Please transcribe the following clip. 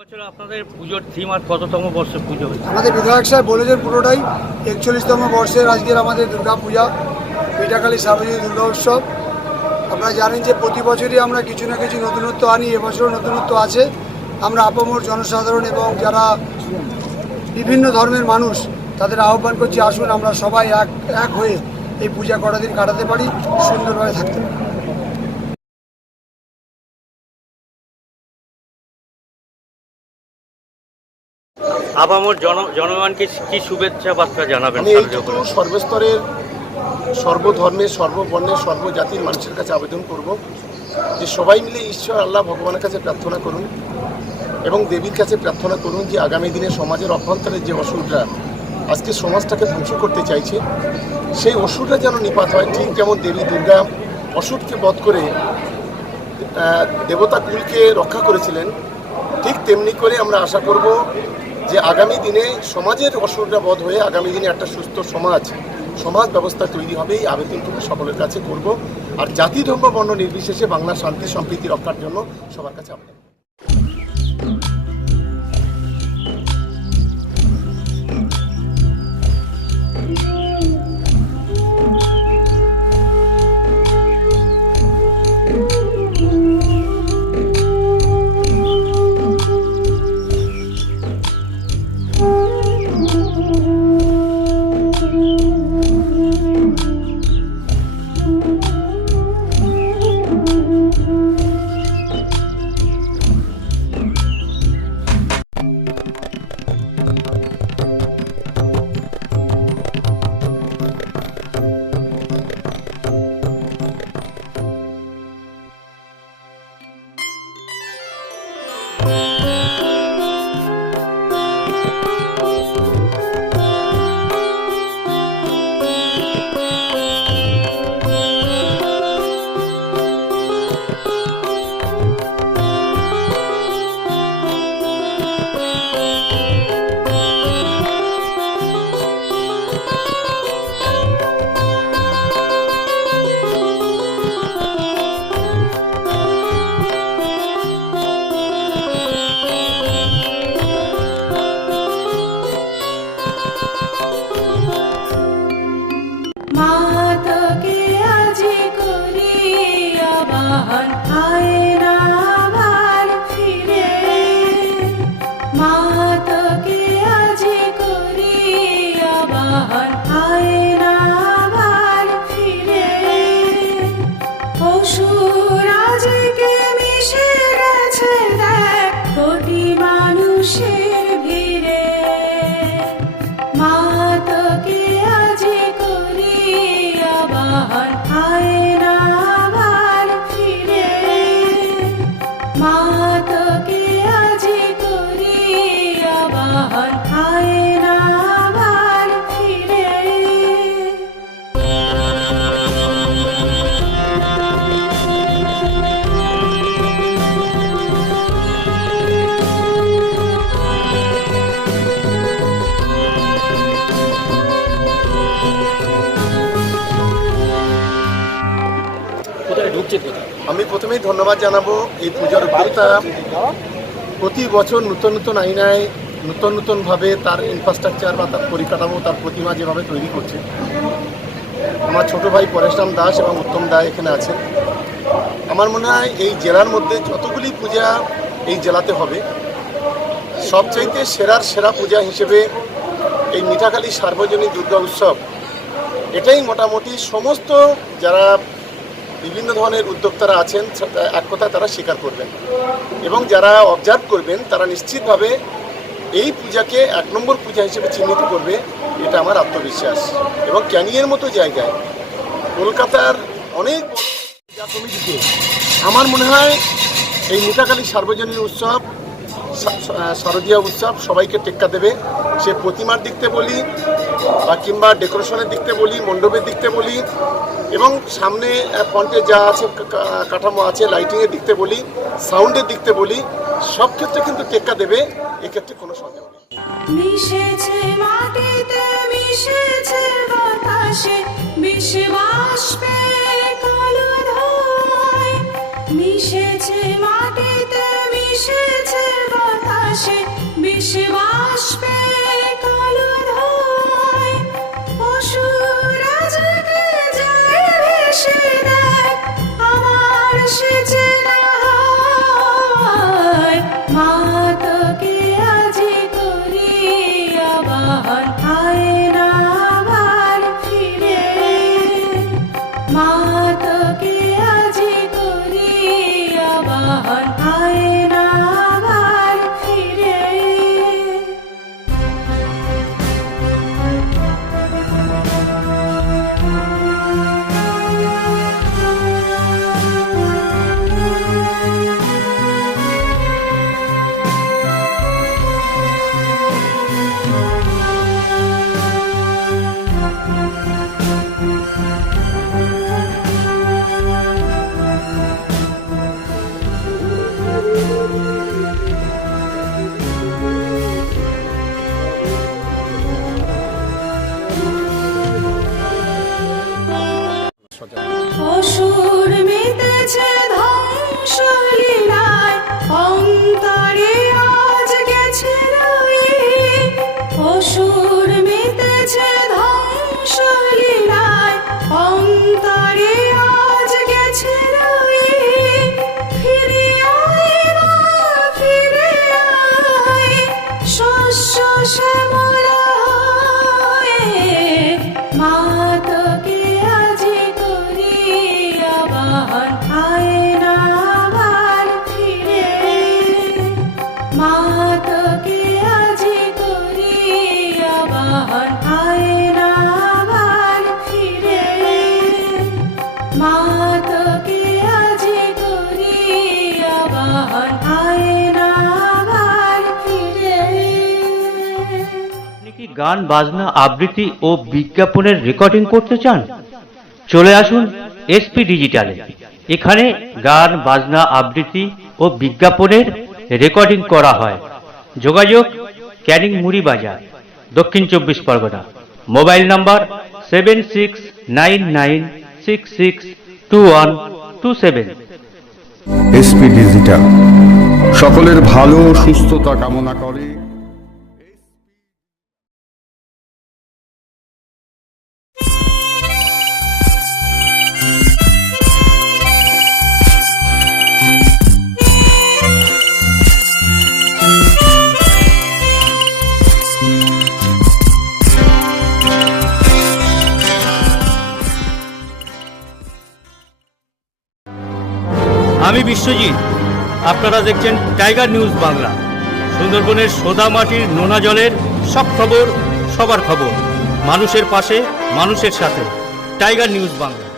এবছর আপনাদের পুজোর থিম আর কততম বর্ষে পুজো আমাদের বিধায়ক সাহেব বলেছেন পুরোটাই। একচল্লিশতম বর্ষের আজকের আমাদের দুর্গা পূজা পিঠাকালী সার্বজনীন দুর্গা উৎসব আপনারা জানেন যে প্রতি বছরই আমরা কিছু না কিছু নতুনত্ব আনি, এবছরও নতুনত্ব আছে। আমরা আপামর জনসাধারণ এবং যারা বিভিন্ন ধর্মের মানুষ, তাদের আহ্বান করছি, আসুন আমরা সবাই এক এক হয়ে এই পূজা কটা দিন কাটাতে পারি, সুন্দরভাবে থাকতে পারি। আবামর জন জনগণকে কি শুভেচ্ছা বার্তা জানাবেন সর্বস্তরের সর্বধর্মের সর্ববর্ণের সর্বজাতির মানুষের কাছে আবেদন করব যে সবাই মিলে ঈশ্বর আল্লাহ ভগবানের কাছে প্রার্থনা করুন এবং দেবীর কাছে প্রার্থনা করুন যে আগামী দিনে সমাজের অভ্যন্তরে যে অসুররা আজকে সমাজটাকে ধ্বংস করতে চাইছে সেই অসুররা যেন নিপাত হয়। ঠিক যেমন দেবী দুর্গা অসুরকে বধ করে দেবতা কুলকে রক্ষা করেছিলেন ঠিক তেমনি করে আমরা আশা করব যে আগামী দিনে সমাজের অসুররা বধ হয়ে আগামী দিনে একটা সুস্থ সমাজ সমাজ ব্যবস্থা তৈরি হবে, এই আবেদনটুকু সকলের কাছে করব। আর জাতি ধর্ম বর্ণ নির্বিশেষে বাংলা শান্তি, সম্প্রীতি রক্ষার জন্য সবার কাছে আবেদন Oh. আমি প্রথমেই ধন্যবাদ জানাব এই পুজোর উদ্যোক্তা প্রতি বছর নতুন নতুন আইনায় নতুন নতুনভাবে তার ইনফ্রাস্ট্রাকচার বা তার পরিকাঠামো, তার প্রতিমা যেভাবে তৈরি করছে। আমার ছোট ভাই পরেশরাম দাস এবং উত্তম দা এখানে আছেন। আমার মনে হয় এই জেলার মধ্যে যতগুলি পূজা এই জেলাতে হবে, সবচাইতে সেরার সেরা পূজা হিসেবে এই মিঠাখালী সার্বজনীন দুর্গা উৎসব, এটাই মোটামুটি সমস্ত যারা বিভিন্ন ধরনের উদ্যোক্তারা আছেন, এক কথা তারা স্বীকার করবেন। এবং যারা অবজার্ভ করবেন, তারা নিশ্চিতভাবে এই পূজাকে এক নম্বর পূজা হিসেবে চিহ্নিত করবে এটা আমার আত্মবিশ্বাস। এবং ক্যানিংয়ের মতো জায়গায় কলকাতার অনেক পূজা কমিটিকে আমার মনে হয় এই মিঠাকালী সার্বজনীন উৎসব শারদীয় উৎসব সবাইকে টেক্কা দেবে। সে প্রতিমার দিকতে বলি বা কিংবা ডেকোরেশনের দিকতে বলি, মণ্ডপের দিকতে বলি, এবং সামনে ফ্রন্টে যা আছে কাঠামো আছে লাইটিংয়ের দিকতে বলি সাউন্ডের দিকতে বলি, সব ক্ষেত্রে কিন্তু টেক্কা দেবে, এক্ষেত্রে কোনো সন্দেহ নেই। माता অসুর মেতেছে ধ্বংসলীলায়। অন্তরে আজ গেছে অসুর মেতেছে ধ্বংস লীলায় অন্তরে গান, বাজনা, আবৃত্তি ও বিজ্ঞাপনের রেকর্ডিং করতে চান? চলে আসুন এসপি ডিজিটালে। এখানে গান, বাজনা, আবৃত্তি ও বিজ্ঞাপনের রেকর্ডিং করা হয়। যোগাযোগ ক্যানিং মুড়ি বাজার, দক্ষিণ চব্বিশ Pargana. Mobile number seven six nine nine six six two one two seven. SP digital, সকলের ভালো সুস্থতা কামনা করে। আমি বিশ্বজিৎ। আপনারা দেখছেন টাইগার নিউজ বাংলা। সুন্দরবনের সোদা মাটির নোনা জলের সব খবর, সবার খবর। মানুষের পাশে, মানুষের সাথে। Tiger News Bangla.